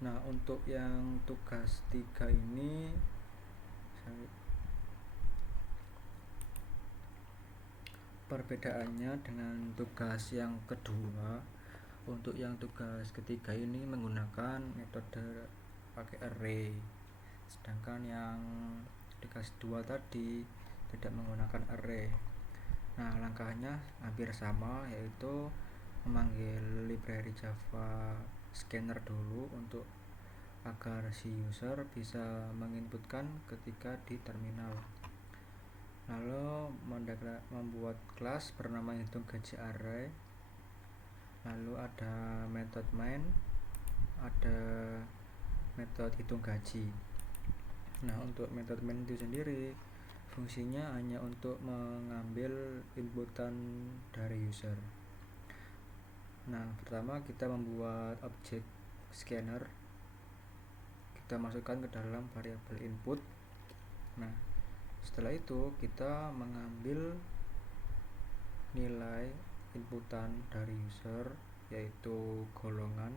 Nah, untuk yang tugas 3 ini perbedaannya dengan tugas yang kedua. Untuk yang tugas ketiga ini menggunakan metode pakai array, sedangkan yang tugas 2 tadi tidak menggunakan array. Nah, langkahnya hampir sama, yaitu memanggil library Java scanner dulu untuk agar si user bisa menginputkan ketika di terminal. Lalu membuat kelas bernama hitung gaji array. Lalu ada metode main, ada metode hitung gaji. Nah, untuk metode main itu sendiri fungsinya hanya untuk mengambil inputan dari user. Nah, pertama kita membuat objek scanner, kita masukkan ke dalam variabel input. Nah, setelah itu kita mengambil nilai inputan dari user, yaitu golongan,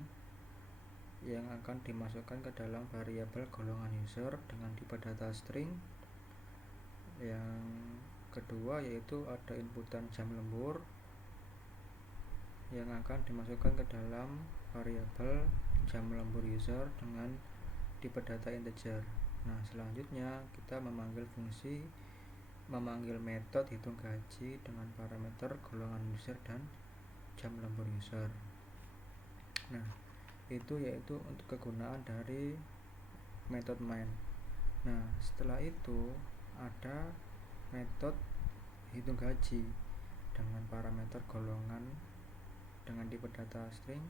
yang akan dimasukkan ke dalam variabel golongan user dengan tipe data string. Yang kedua yaitu ada inputan jam lembur yang akan dimasukkan ke dalam variabel jam lembur user dengan tipe data integer. Nah, selanjutnya kita memanggil metode hitung gaji dengan parameter golongan user dan jam lembur user. Nah, itu yaitu untuk kegunaan dari metode main. Nah, setelah itu ada metode hitung gaji dengan parameter golongan dengan tipe data string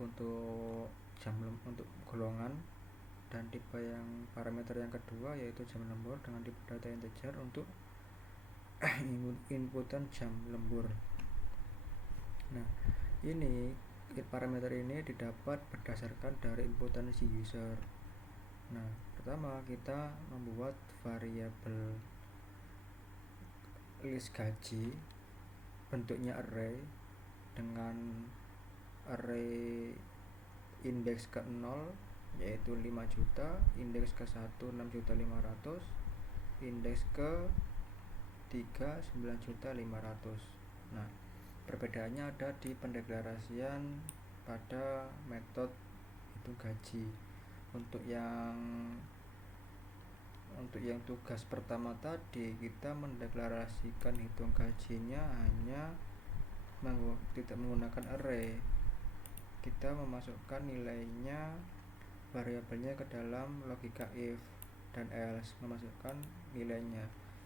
untuk golongan, dan tipe yang parameter yang kedua yaitu jam lembur dengan tipe data integer untuk inputan jam lembur. Nah, ini parameter ini didapat berdasarkan dari inputan si user. Nah, pertama kita membuat variabel list gaji bentuknya array dengan array indeks ke 0 yaitu 5 juta, indeks ke 1 6.500.000, indeks ke 3 9.500.000. Nah, perbedaannya ada di pendeklarasian pada metode hitung gaji. Untuk yang tugas pertama tadi kita mendeklarasikan hitung gajinya hanya tidak menggunakan array. Kita memasukkan nilainya, variabelnya ke dalam logika if dan else, memasukkan nilainya.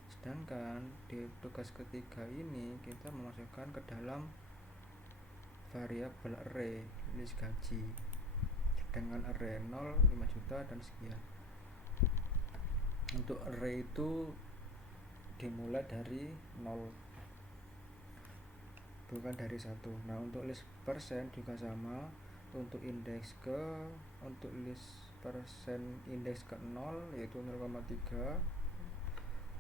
Sedangkan di tugas ketiga ini kita memasukkan ke dalam variabel array list gaji dengan array 0, 5 juta dan sekian. Untuk array itu dimulai dari 0, bukan dari 1. Nah, untuk list persen juga sama. Untuk list persen indeks ke 0 yaitu 0,3,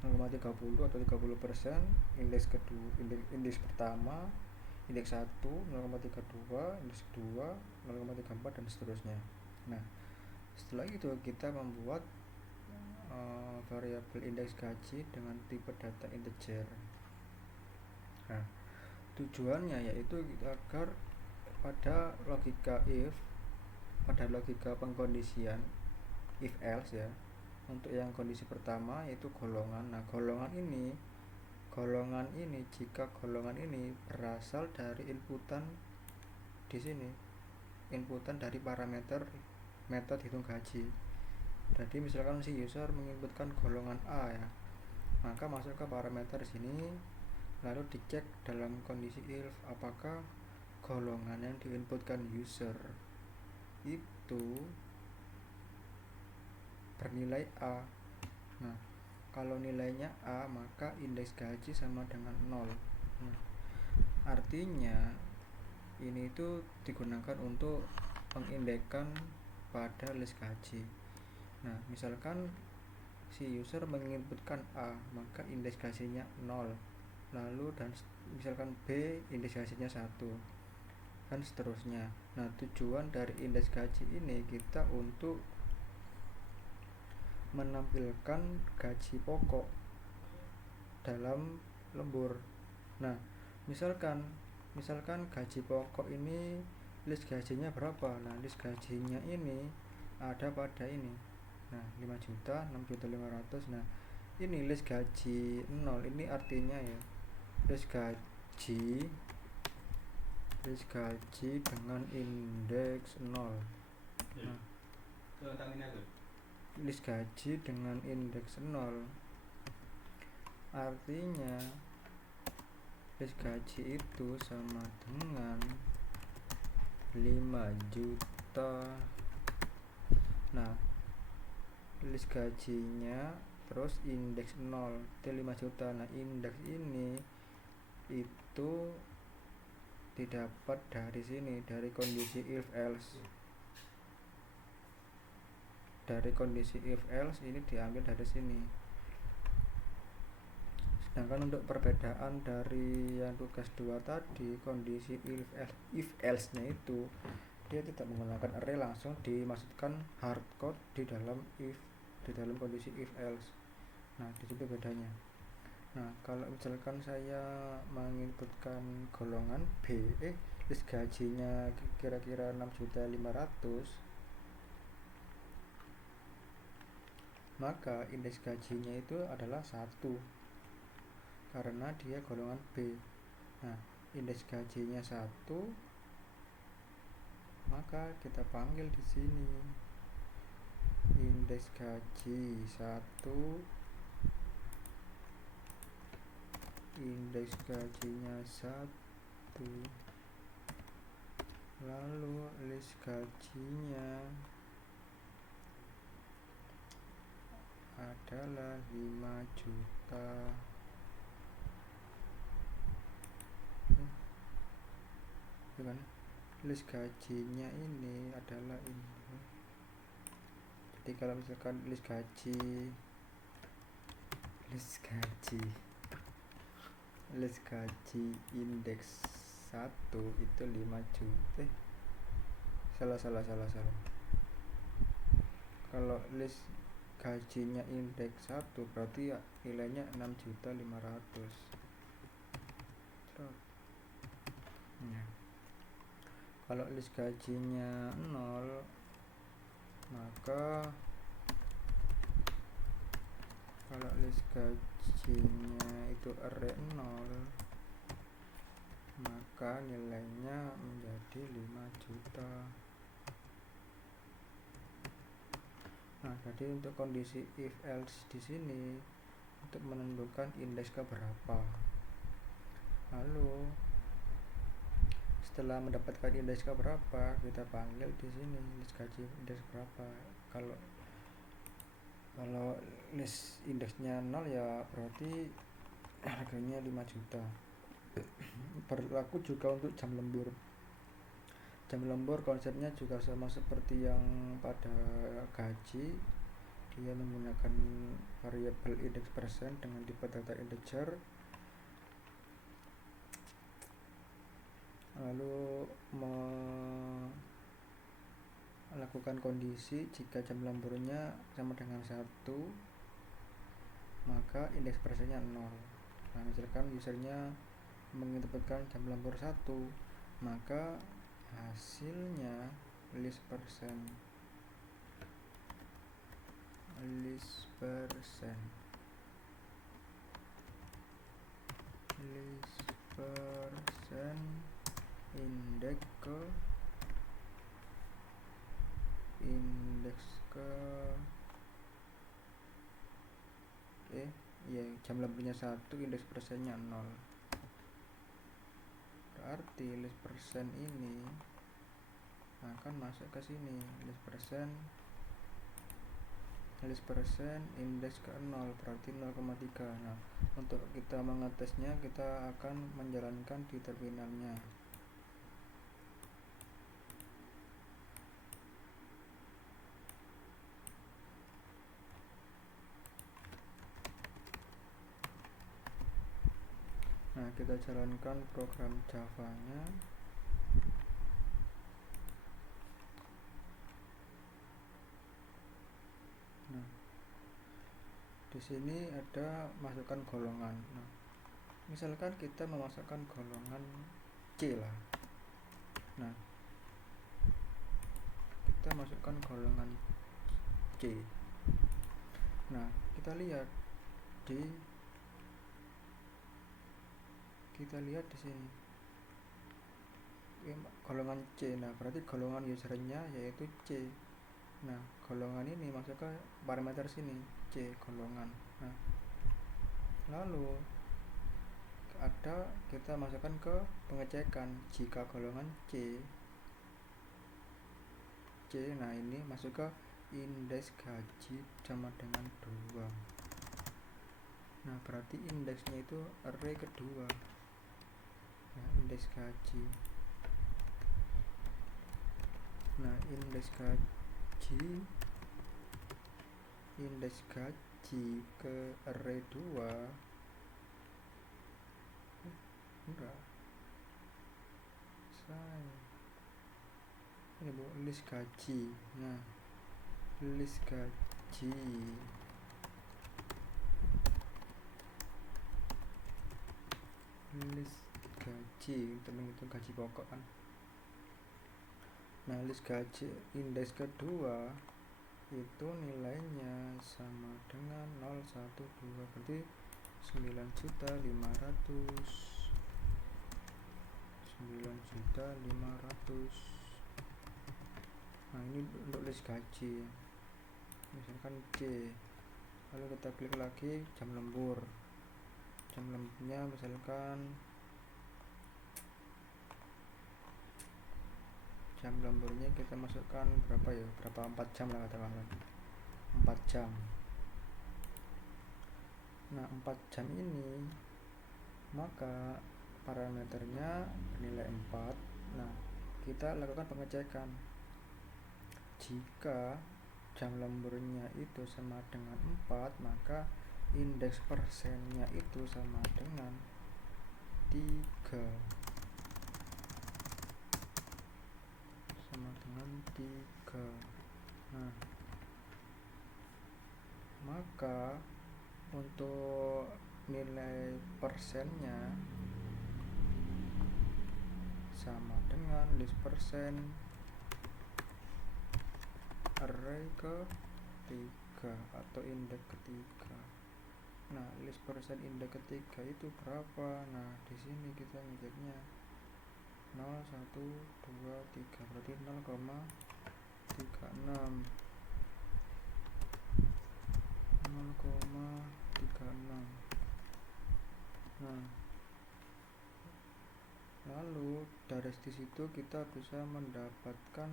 0,30 atau 30%. Indeks kedua, indeks pertama, indeks 1 0,32, indeks kedua 0,34 dan seterusnya. Nah, setelah itu kita membuat variabel indeks gaji dengan tipe data integer. Nah, tujuannya yaitu agar pada logika pengkondisian if else ya, untuk yang kondisi pertama yaitu golongan. Nah, golongan ini jika golongan ini berasal dari inputan di sini, inputan dari parameter metode hitung gaji. Jadi misalkan si user menginputkan golongan A ya, maka masuk ke parameter sini, lalu dicek dalam kondisi if apakah golongan yang diinputkan user itu bernilai A. Nah, kalau nilainya A maka indeks gaji sama dengan 0. Nah, artinya ini itu digunakan untuk mengindekkan pada list gaji. Nah, misalkan si user menginputkan A maka indeks gajinya 0, lalu dan misalkan B indeks gajinya 1. dan seterusnya. Nah, tujuan dari indeks gaji ini kita untuk menampilkan gaji pokok dalam lembur. Nah, misalkan gaji pokok ini list gajinya berapa? Nah, list gajinya ini ada pada ini. Nah, 5 juta, 6.500.000. Nah, ini list gaji 0. Ini artinya ya, list gaji dengan indeks 0. Nah, list gaji dengan indeks 0 artinya list gaji itu sama dengan 5 juta. Nah, list gajinya terus indeks 0 itu 5 juta. Nah, indeks ini itu didapat dari sini, dari kondisi if else. Dari kondisi if else ini diambil dari sini. Sedangkan untuk perbedaan dari yang tugas 2 tadi, kondisi if else nya itu dia tidak menggunakan array, langsung dimasukkan hardcode di dalam kondisi if else. Nah, di situ bedanya. Nah, kalau misalkan saya menginputkan golongan B, list gajinya kira-kira 6.500.000, maka indeks gajinya itu adalah 1 karena dia golongan B. Nah, indeks gajinya 1, maka kita panggil di sini indeks gaji 1, indeks gajinya 1, lalu list gajinya adalah 5 juta. Gimana? List gajinya ini adalah ini. Jadi kalau misalkan list gaji indeks 1 itu 5 juta. Salah. Kalau list gajinya indeks 1 berarti ya nilainya 6.500.000. Ya. Kalau list gajinya 0, maka kalau list gajinya itu array 0, maka nilainya menjadi 5 juta. Nah, jadi untuk kondisi if else di sini untuk menentukan indeks ke berapa. Lalu setelah mendapatkan indeks ke berapa, kita panggil di sini list gaji indeks berapa. Kalau list indeksnya 0 ya berarti harganya 5 juta. Berlaku juga untuk jam lembur. Jam lembur konsepnya juga sama seperti yang pada gaji. Dia menggunakan variabel indeks persen dengan tipe data integer, lalu melakukan kondisi jika jam lemburnya sama dengan 1, maka indeks persennya 0. Nah, misalkan usernya menginputkan jam lembur 1, maka hasilnya list persen jam lemburnya 1, indeks persennya 0. Berarti list persen ini akan masuk ke sini, list persen indeks ke 0 berarti 0,3. Nah, untuk kita mengetesnya kita akan menjalankan di terminalnya. Nah, kita jalankan program Java-nya. sini ada masukkan golongan. Nah, misalkan kita memasukkan golongan C lah. Nah, kita masukkan golongan C. Nah, kita lihat di sini golongan C. Nah, berarti golongan usernya yaitu C. Nah, golongan ini masuk ke parameter sini C golongan. Nah, lalu kita masukkan ke pengecekan jika golongan C. Nah, ini masuk ke indeks gaji sama dengan 2. Nah, berarti indeksnya itu array kedua. Nah, indeks gaji. Nah, indeks gaji ke array 2 enggak ini bu list gaji. Nah, list gaji untuk menghitung gaji pokok kan. Nah, list gaji indeks kedua itu nilainya sama dengan 012, berarti 9.500. Nah, ini untuk list gaji misalkan C. Lalu kita klik lagi jam lembur. Jam lemburnya misalkan jam lemburnya kita masukkan berapa 4 jam lah katakanlah 4 jam. Nah, 4 jam ini maka parameternya bernilai 4. Nah, kita lakukan pengecekan jika jam lemburnya itu sama dengan 4, maka indeks persennya itu sama dengan 3. Nah, maka untuk nilai persennya sama dengan list persen array ketiga atau indeks ketiga. Nah, list persen indeks ketiga itu berapa? Nah, di sini kita ngeceknya 0, 1, 2, 3, berarti 0,36. Nah, lalu dari situ kita bisa mendapatkan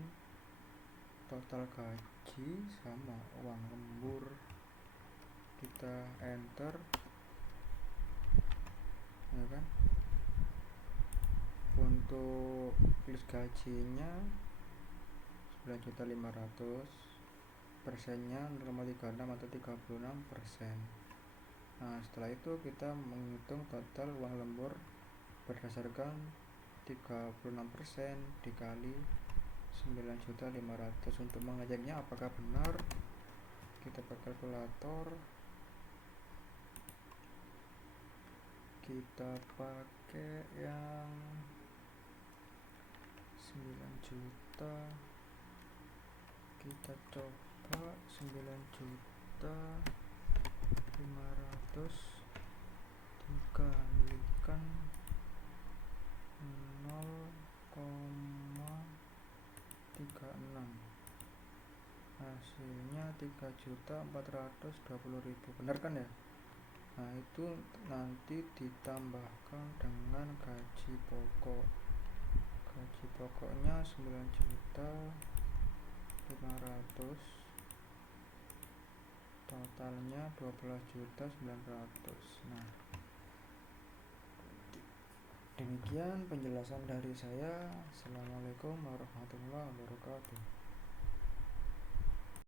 total gaji sama uang lembur. Kita enter, ya kan. Untuk list gajinya 9.500, persennya 0,36 atau 36%. Nah, setelah itu kita menghitung total uang lembur berdasarkan 36% dikali 9.500. Untuk mengeceknya apakah benar, kita pakai kalkulator. Kita pakai yang 9 juta, kita coba 9.500 dikalikan 0,36, hasilnya 3.420.000. benar kan ya? Nah, itu nanti ditambahkan dengan gaji pokok. Gaji pokoknya 9.500, totalnya 12.900. Nah, demikian penjelasan dari saya. Assalamualaikum warahmatullahi wabarakatuh.